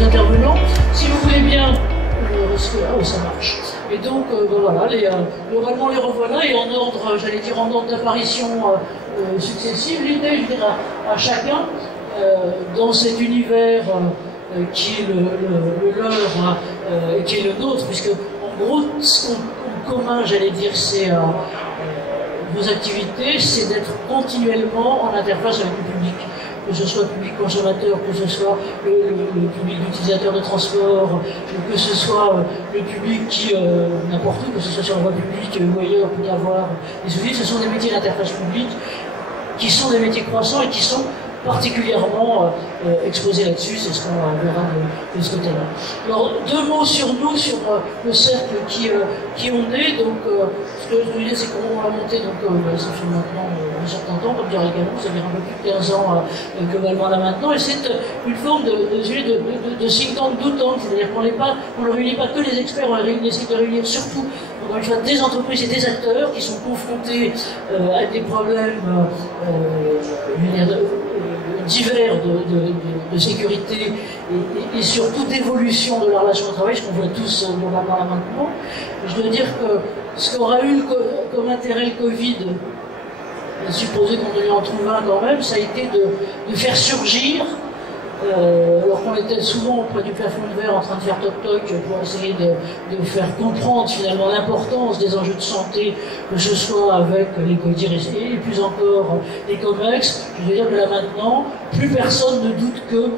aux intervenants. Si vous voulez bien, ça marche. Et donc, voilà, globalement les revoilà, et en ordre, j'allais dire en ordre d'apparition successive. L'idée, je dirais, à chacun, dans cet univers qui est le leur, qui est le nôtre, puisque en gros, ce qu'en commun, j'allais dire, c'est vos activités, c'est d'être continuellement en interface avec le public. Que ce soit le public consommateur, que ce soit le public utilisateur de transport, que ce soit le public qui, n'importe où, que ce soit sur la voie publique ou ailleurs, peut y avoir des soucis. Ce sont des métiers d'interface publique qui sont des métiers croissants et qui sont particulièrement exposés là-dessus, c'est ce qu'on verra de ce côté-là. Alors, deux mots sur nous, sur le cercle qui on est. Donc, ce que je voulais dire, c'est qu'on l'a monté, donc ça fait maintenant un certain temps, comme dirait Galou, ça fait un peu plus de 15 ans globalement là maintenant, et c'est une forme de think tank doutant, c'est-à-dire qu'on ne réunit pas que les experts, on essaie de réunir surtout encore une fois des entreprises et des acteurs qui sont confrontés à des problèmes divers de sécurité et surtout d'évolution de la relation au travail, ce qu'on voit tous globalement là maintenant. Je dois dire que ce qu'aura eu comme intérêt le Covid, supposé qu'on devait en trouver un quand même, ça a été de faire surgir, alors qu'on était souvent auprès du plafond de verre en train de faire toc-toc pour essayer de faire comprendre finalement l'importance des enjeux de santé, que ce soit avec les CODIR et plus encore les COMEX. Je veux dire que là maintenant, plus personne ne doute que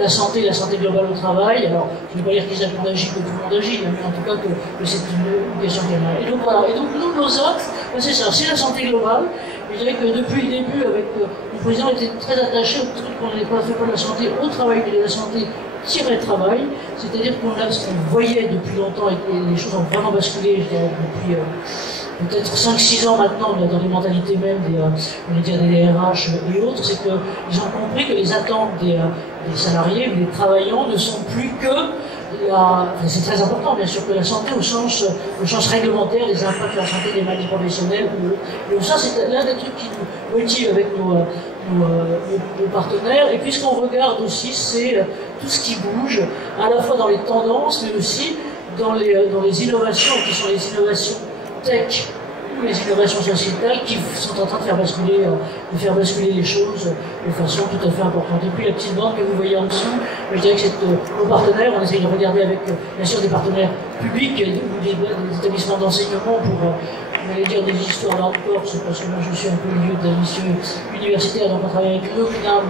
la santé globale au travail, alors je ne vais pas dire qu'ils agit que tout le monde agit, mais en tout cas que c'est une question qui est là. Et donc voilà, et donc nous, nos axes, c'est ça, c'est la santé globale. Je dirais que depuis le début, avec le président était très attaché au truc qu'on n'avait pas fait pour la santé, au travail de la santé, travail, c'est-à-dire qu'on a ce qu'on voyait depuis longtemps et les choses ont vraiment basculé, je dirais, depuis peut-être 5-6 ans maintenant, dans les mentalités même des RH et autres, c'est qu'ils ont compris que les attentes des salariés, des travaillants ne sont plus que c'est très important bien sûr, que la santé au sens réglementaire des impacts de la santé des maladies professionnelles. Et ça c'est l'un des trucs qui nous motive avec nos partenaires. Et puis ce qu'on regarde aussi, c'est tout ce qui bouge, à la fois dans les tendances, mais aussi dans les innovations, qui sont les innovations tech ou les innovations sociétales qui sont en train de faire basculer les choses de façon tout à fait importante. Et puis la petite bande que vous voyez en dessous, je dirais que c'est nos partenaires, on essaye de regarder avec bien sûr des partenaires publics ou des établissements d'enseignement pour dire des histoires là encore, c'est parce que moi je suis un peu au milieu de la mission universitaire, donc on travaille avec le CNAM,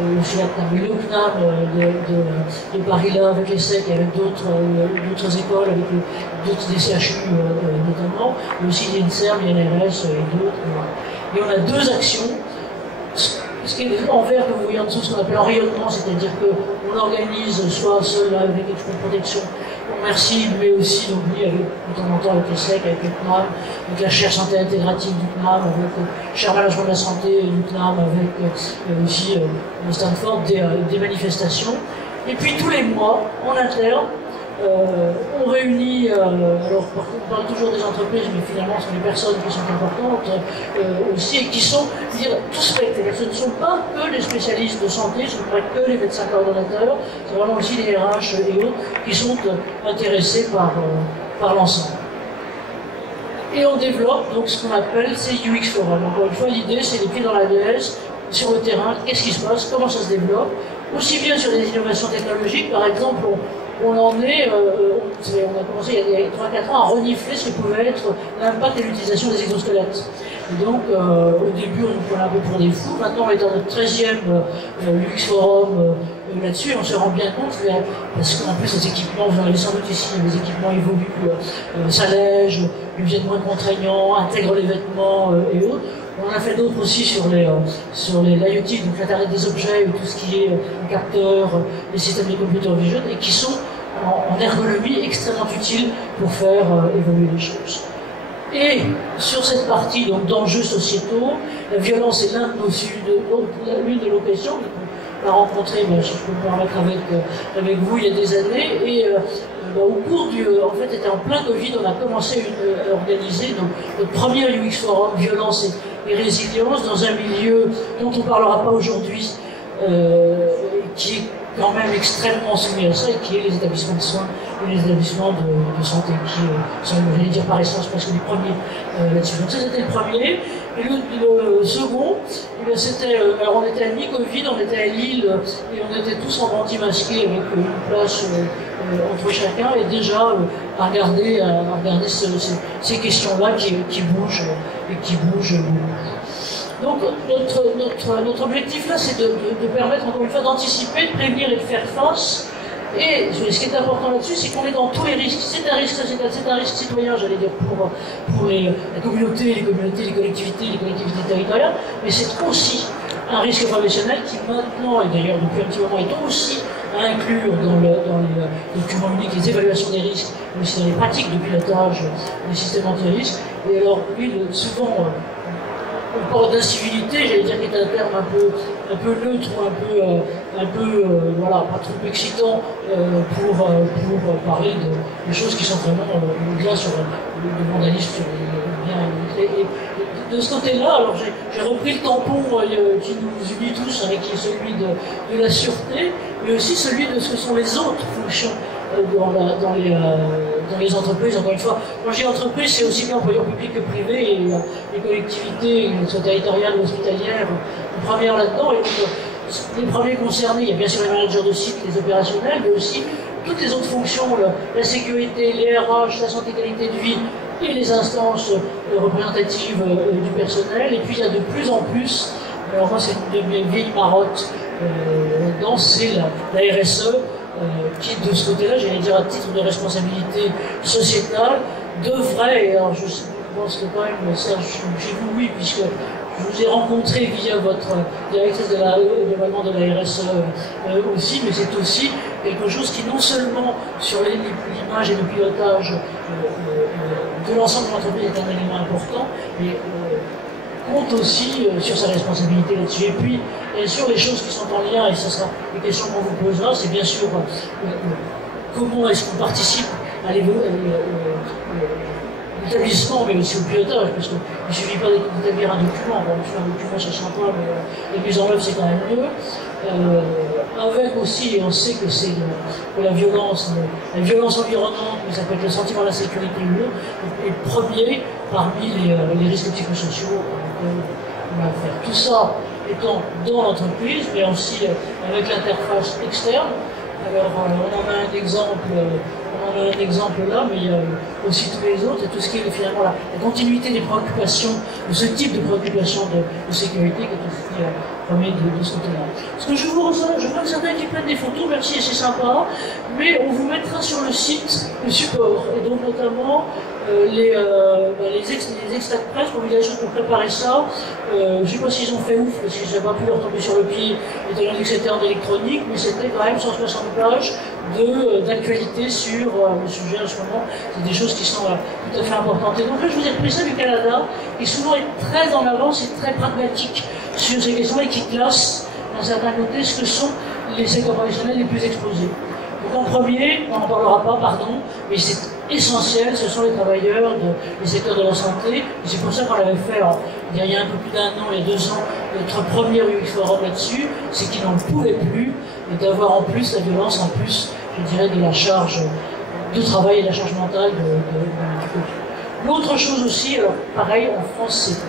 le CNAM de Paris là, avec l'ESSEC et avec d'autres écoles, avec d'autres des CHU notamment, mais aussi l'INSERM, l'INRS et d'autres. Et on a deux actions. Ce qui est en vert que vous voyez en dessous, ce qu'on appelle en rayonnement, c'est-à-dire qu'on organise soit seul avec Expo Protection, merci, mais aussi donc, lui, avec, de temps en temps avec l'ESSEC, avec le CNAM, avec la chaire santé intégrative du CNAM, avec le chaire management de la santé du CNAM, avec aussi Stanford, des manifestations. Et puis tous les mois, en interne, on réunit, alors on parle toujours des entreprises, mais finalement ce sont les personnes qui sont importantes aussi, et qui sont, je veux dire, tous faits. Ce ne sont pas que les spécialistes de santé, ce ne sont pas que les médecins coordonnateurs, c'est vraiment aussi les RH et autres qui sont intéressés par l'ensemble. Et on développe donc ce qu'on appelle ces UX Forums. Encore une fois, l'idée c'est les pieds dans la DS, sur le terrain, qu'est-ce qui se passe, comment ça se développe, aussi bien sur des innovations technologiques, par exemple, on en est, on a commencé il y a 3-4 ans à renifler ce que pouvait être l'impact de l'utilisation des exosquelettes. Et donc, au début, on nous prenait un peu pour des fous. Maintenant, on est dans notre 13e UX Forum là-dessus, on se rend bien compte, parce qu'en plus, les équipements, vous en avez sans doute ici, les équipements évoluent, s'allègent, deviennent moins contraignants, intègrent les vêtements et autres. On en a fait d'autres aussi sur l'IoT, donc l'Internet des objets, tout ce qui est capteurs, les systèmes de computer vision, et qui sont en ergonomie extrêmement utiles pour faire évoluer les choses. Et sur cette partie d'enjeux sociétaux, la violence est l'une de nos questions qu'on a rencontré, si je peux me permettre avec vous il y a des années, et au cours en fait, c'était en plein Covid, on a commencé à organiser notre premier UX Forum violence et résilience dans un milieu dont on ne parlera pas aujourd'hui, qui est quand même extrêmement soumis à ça, et qui est les établissements de soins et les établissements de santé, qui sont, j'allais dire par essence, presque les premiers là-dessus. Donc ça, c'était le premier. Et le second, eh c'était, alors on était à mi-Covid, on était à Lille, et on était tous en bandit masqué avec une place entre chacun, et déjà à regarder ces questions-là qui bougent, et qui bougent beaucoup. Donc notre objectif là, c'est de permettre encore une fois d'anticiper, de prévenir et de faire face. Et ce qui est important là-dessus, c'est qu'on est dans tous les risques. C'est un risque sociétal, c'est un risque citoyen, j'allais dire, pour la communauté, les collectivités territoriales, mais c'est aussi un risque professionnel qui maintenant, et d'ailleurs depuis un petit moment, est aussi à inclure dans les documents uniques, les évaluations des risques, mais aussi dans les pratiques de pilotage des systèmes anti-risques. Et alors, lui, souvent, on parle d'incivilité, j'allais dire qu'il est un terme un peu neutre ou voilà, pas trop excitant pour parler de choses qui sont vraiment bien sur le vandalisme, et de ce côté-là, alors j'ai repris le tampon qui nous unit tous, qui est celui de la sûreté, mais aussi celui de ce que sont les autres fonctions dans les entreprises. Encore une fois, quand je dis entreprise, c'est aussi bien employeurs publics que privés, et les collectivités, soit territoriales ou hospitalières, les premières là-dedans. Et donc, les premiers concernés, il y a bien sûr les managers de site, les opérationnels, mais aussi toutes les autres fonctions, la sécurité, les RH, la santé, qualité de vie, et les instances représentatives du personnel. Et puis il y a de plus en plus, alors moi c'est une de mes vieilles marottes là-dedans, c'est la RSE, qui de ce côté-là, j'allais dire à titre de responsabilité sociétale, devrait, et alors je pense que quand même, Serge, chez vous, oui, puisque je vous ai rencontré via votre directrice de l'évaluation de la RSE aussi, mais c'est aussi quelque chose qui non seulement sur l'image et le pilotage de l'ensemble de l'entreprise est un élément important, mais compte aussi sur sa responsabilité là-dessus. Et puis, bien sûr, les choses qui sont en lien, et ce sera les questions qu'on vous posera, c'est bien sûr comment est-ce qu'on participe à l'établissement, mais aussi au pilotage, parce qu'il ne suffit pas d'établir un document. Bon, un document c'est sympa, mais la mise en œuvre c'est quand même mieux. Avec aussi, et on sait que c'est la violence environnante, mais ça peut être le sentiment d'insécurité humaine, est premier parmi les risques psychosociaux qu'on va faire. Tout ça étant dans l'entreprise, mais aussi avec l'interface externe. Alors, on en a un exemple là, mais il y a aussi tous les autres, et tout ce qui est finalement la continuité des préoccupations, de ce type de préoccupations de sécurité qui est aussi premier de ce côté-là. Ce que je vois que certains qui prennent des photos, merci, c'est sympa, mais on vous mettra sur le site le support, et donc notamment les extraits de presse, pour les choses pour préparer ça. Je ne sais pas s'ils ont fait ouf, parce que je n'ai pas pu leur tomber sur le pied, étant donné que c'était en électronique, mais c'était quand même 160 pages d'actualité sur le sujet en ce moment. C'est des choses qui sont tout à fait importantes. Et donc là, je vous ai pris ça du Canada, qui souvent est très en avance et très pragmatique sur ces questions et qui classe d'un certain côté ce que sont les secteurs professionnels les plus exposés. Donc en premier, on n'en parlera pas, pardon, mais c'est essentiel, ce sont les travailleurs des secteurs de la santé. Et c'est pour ça qu'on l'avait fait il y a un peu plus d'un an, il y a 2 ans, notre premier UX Forum là-dessus, c'est qu'ils n'en pouvaient plus, et d'avoir en plus la violence, en plus, je dirais, de la charge de travail et de la charge mentale de l'équipe. L'autre chose aussi, alors pareil, en France, c'est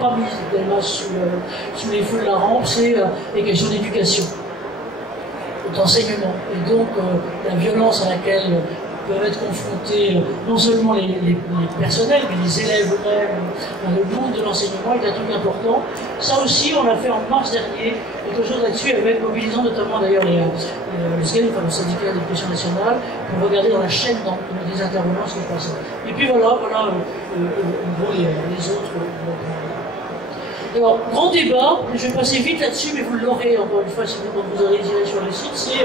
pas mis tellement sous les feux de la rampe, c'est les questions d'éducation, d'enseignement. Et donc, la violence à laquelle peuvent être confrontés non seulement les personnels, mais les élèves eux-mêmes, le monde de l'enseignement est un truc important. Ça aussi, on l'a fait en mars dernier, quelque chose là-dessus, avec mobilisant notamment d'ailleurs le SGEN, enfin, le syndicat d'éducation nationale, pour regarder dans la chaîne des intervenants ce qui se passe. Et puis voilà, en gros, les autres. Alors, grand débat, je vais passer vite là-dessus, mais vous l'aurez encore une fois, sinon quand vous aurez tiré sur le site, c'est,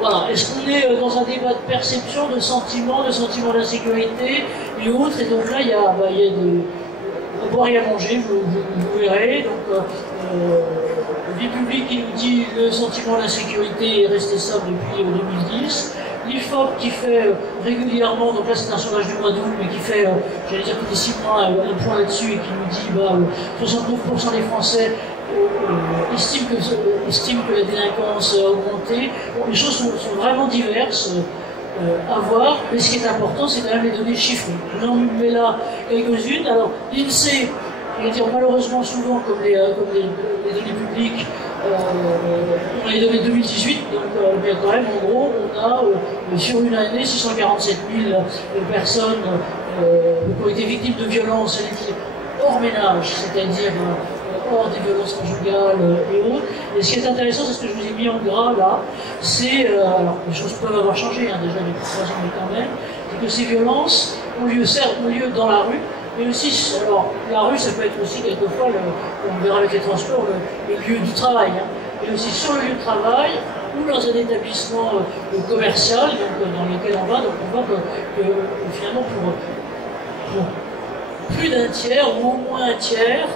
voilà, est-ce qu'on est dans un débat de perception, de sentiment d'insécurité et autres, et donc là, il y a à boire et à manger, vous verrez, donc, vie publique qui nous dit le sentiment d'insécurité est resté stable depuis 2010. L'IFOP qui fait régulièrement, donc là c'est un sondage du mois d'août, mais qui fait, j'allais dire tous les 6 mois, un point là-dessus et qui nous dit 69% des Français estime que la délinquance a augmenté. Bon, les choses sont vraiment diverses à voir, mais ce qui est important, c'est quand même les données chiffrées. Je vous en mets là quelques-unes. Alors, l'INSEE, je vais dire malheureusement souvent, comme les données publiques, on a les données 2018, donc mais quand même, en gros, on a sur une année 647 000 personnes qui ont été victimes de violences hors ménage, c'est-à-dire hors des violences conjugales et autres. Et ce qui est intéressant, c'est ce que je vous ai mis en gras là, c'est, alors les choses peuvent avoir changé déjà depuis 3 ans, mais quand même, c'est que ces violences ont lieu dans la rue, mais aussi, alors la rue, ça peut être aussi quelquefois, on verra avec les transports, le lieu du travail, hein, mais aussi sur le lieu de travail ou dans un établissement commercial, donc, dans lequel on va. Donc on voit que finalement pour plus d'un tiers ou au moins un tiers,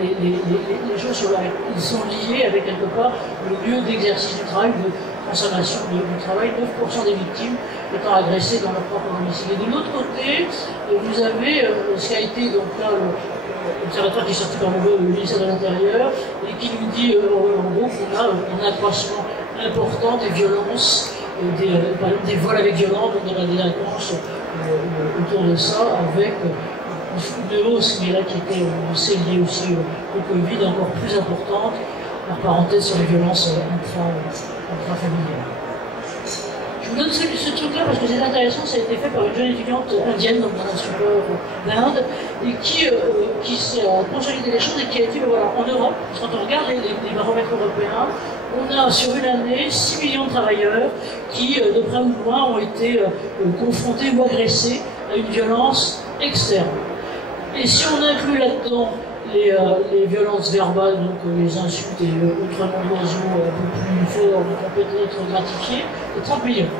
les choses ils sont liés avec quelque part le lieu d'exercice du travail, de consommation du travail. 9% des victimes étant agressées dans leur propre domicile. Et de l'autre côté, vous avez ce qui a été donc là l'observatoire qui est sorti par le ministère de l'Intérieur et qui nous dit en gros qu'on a un accroissement important des violences, par exemple des vols avec violence, donc de la délinquance autour de ça, avec une hausse, mais là qui était, on sait, liée aussi au Covid, encore plus importante, par parenthèse sur les violences intrafamiliales. Je vous donne ce truc-là parce que c'est intéressant, ça a été fait par une jeune étudiante indienne, donc dans un support d'Inde, et qui a consolidé les choses et qui a dit, voilà, en Europe, quand on regarde les baromètres européens, on a sur une année 6 millions de travailleurs qui, de près ou de loin, ont été confrontés ou agressés à une violence externe. Et si on inclut là-dedans les violences verbales, donc les insultes et autres noms d'oiseaux un peu plus forts, donc on peut être gratifié, c'est 30 millions.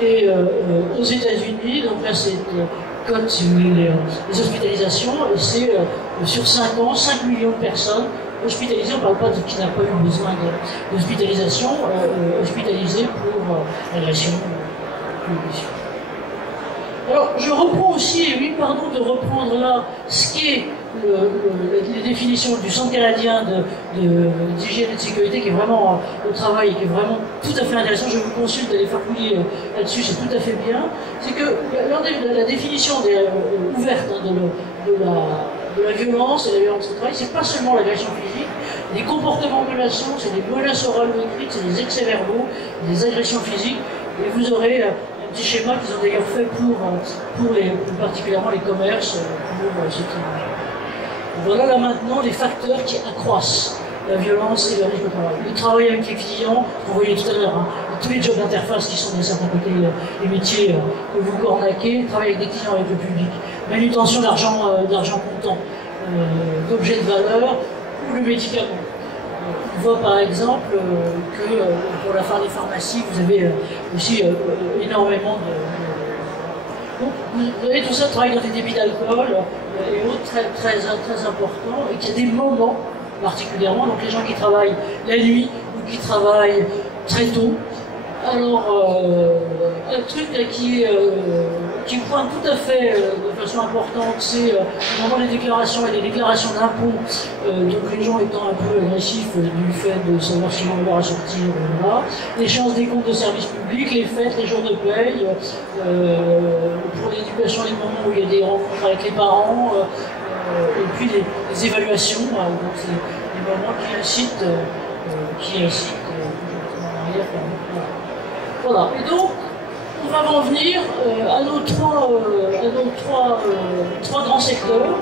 Et aux États-Unis, donc là c'est cote si vous voulez, les hospitalisations, et c'est sur 5 ans, 5 millions de personnes hospitalisées. On ne parle pas de qui n'a pas eu besoin d'hospitalisation, hospitalisées pour agression. Alors, je reprends aussi, et oui, pardon de reprendre là ce qu'est les définitions du Centre canadien d'hygiène et de sécurité, qui est vraiment au travail, qui est vraiment tout à fait intéressant. Je vous consulte d'aller farfouiller là-dessus, c'est tout à fait bien. C'est que la définition ouverte de la violence et de la violence au travail, c'est pas seulement l'agression physique, des comportements menaçants, c'est des menaces orales ou écrites, c'est des excès verbaux, des agressions physiques, et vous aurez petit schéma qu'ils ont d'ailleurs fait pour particulièrement les commerces, pour ce type. Voilà là maintenant les facteurs qui accroissent la violence et le risque de travail. Le travail avec les clients, vous voyez tout à l'heure, hein, tous les jobs d'interface qui sont de certains côtés les métiers que vous cornaquez, travail avec des clients, avec le public, manutention d'argent comptant, d'objets de valeur ou le médicament. On voit par exemple que pour la part des pharmacies, vous avez aussi énormément de... Donc, vous avez tout ça, travail dans des débits d'alcool et autres très importants, et qu'il y a des moments particulièrement, donc les gens qui travaillent la nuit ou qui travaillent très tôt. Alors, un truc là, qui pointe tout à fait de façon importante, c'est au moment des déclarations et des déclarations d'impôts, donc les gens étant un peu agressifs du fait de savoir si on va à sortir ou là, l'échéance des comptes de services publics, les fêtes, les jours de paye, pour l'éducation, les moments où il y a des rencontres avec les parents, et puis les évaluations, donc c'est des moments qui incitent voilà. Et donc, on va en venir à nos trois grands secteurs.